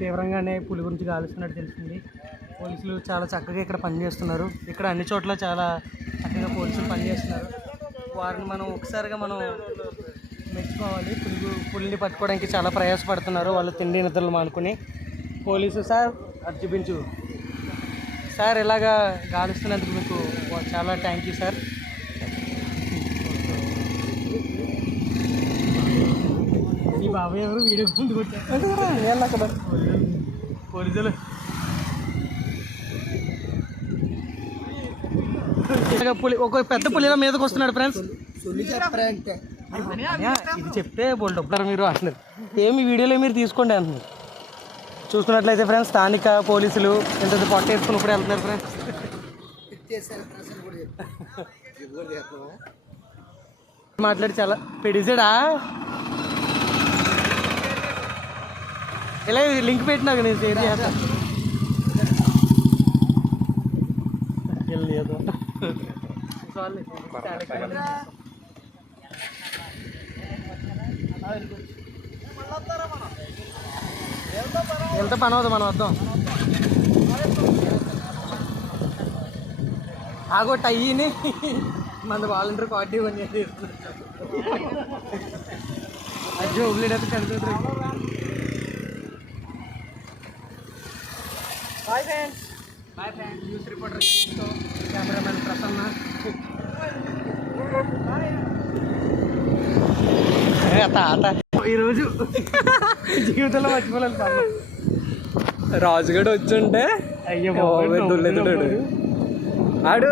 తీవ్రంగానే పులి గురించి గాలిస్తున్నట్టు తెలిసింది. పోలీసులు చాలా చక్కగా ఇక్కడ పనిచేస్తున్నారు. ఇక్కడ అన్ని చోట్ల చాలా చక్కగా పోలీసులు పనిచేస్తున్నారు. వారిని మనం ఒకసారిగా మెచ్చుకోవాలి. పులిని పట్టుకోవడానికి చాలా ప్రయాసపడుతున్నారు వాళ్ళు, తిండి నిద్రలు మానుకుని. పోలీసు సార్ అది చూపించు సార్, ఇలాగా గాలిస్తున్నందుకు మీకు చాలా థ్యాంక్ యూ సార్. ఈ బాబాయ్ ఎవరు వీడియో ముందు కొట్టారు అక్కడ పోలీసులు. పులి ఒక పెద్ద పులిల మీదకి వస్తున్నాడు ఫ్రెండ్స్. ఇది చెప్తే బోల్డొప్పారు మీరు అంటున్నారు. ఏమి వీడియోలో మీరు తీసుకోండి అంటున్నారు. చూసుకున్నట్లయితే ఫ్రెండ్స్ స్థానిక పోలీసులు ఎంత పొట్ట వేసుకుని ఇప్పుడు వెళ్తున్నారు ఫ్రెండ్స్. మాట్లాడి చాలా పెడిసాడా ఇలా లింక్ పెట్టినాక నేను షేర్ చేస్తా. ఎంత పని అవుతుంది మనం వద్దాం. ఆగొట్ట అయ్యిని మన వాలంటీర్ పార్టీ పని చేసి అజ్జో ఉబ్లేడైతే కనిపిస్తుంది. Boyfriends. News reporter cameraman Prasanna. ఈరోజు జీవితంలో మర్చిపోలేదు పనులు. రాజుగడు వచ్చుంటే అయ్యో ఆడు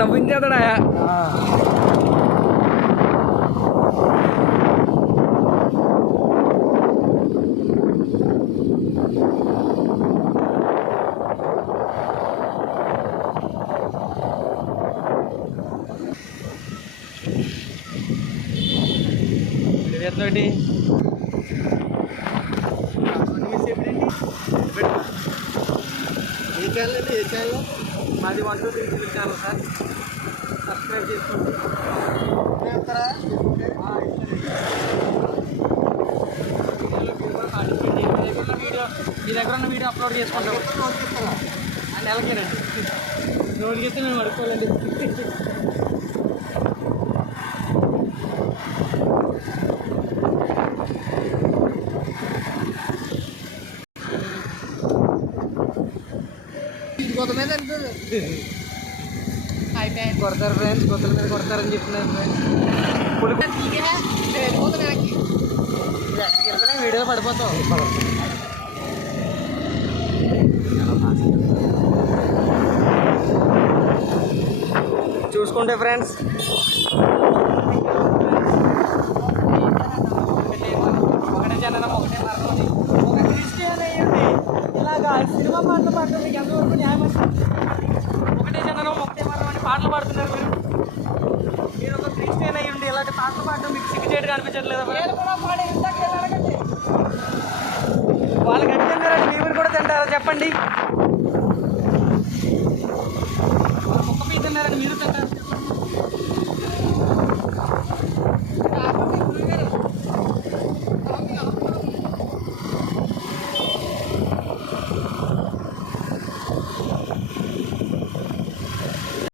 నవ్వించేతాడా. ఎట్లోటి మాది 1 2 3 ఛానల్ సార్. సబ్స్క్రైబ్ చేసుకోండి. మీ దగ్గర ఉన్న వీడియో అప్లోడ్ చేసుకుంటాం. నెలకేనండి నోటికైతే మేము అడుక్కోవాలండి. కొడతారు ఫ్రెండ్స్, కొత్తల మీద కొడతారని చెప్తున్నారు ఫ్రెండ్స్. వీడియోలో పడిపోతావు. చూసుకుంటే ఫ్రెండ్స్ ఒకటే జననం ఒకటే మరణం. ఒక క్రిస్టియన్ అయ్యండి ఇలాగా సినిమా పాటలు పాడటం మీకు ఎంతవరకు న్యాయం? ఒకటే జననం ఒకటే మరణం అని పాటలు పాడుతున్నారు మీరు. మీరు ఒక క్రిస్టియన్ అయ్యండి ఇలాంటి పాటలు పాడటం మీకు సిగ్గుచేటుగా అనిపించట్లేదా? వాళ్ళకి ఎట్లా తిన్నారండి, మీరు కూడా తింటారా చెప్పండి? కుక్క పీ తిన్నారండి మీరు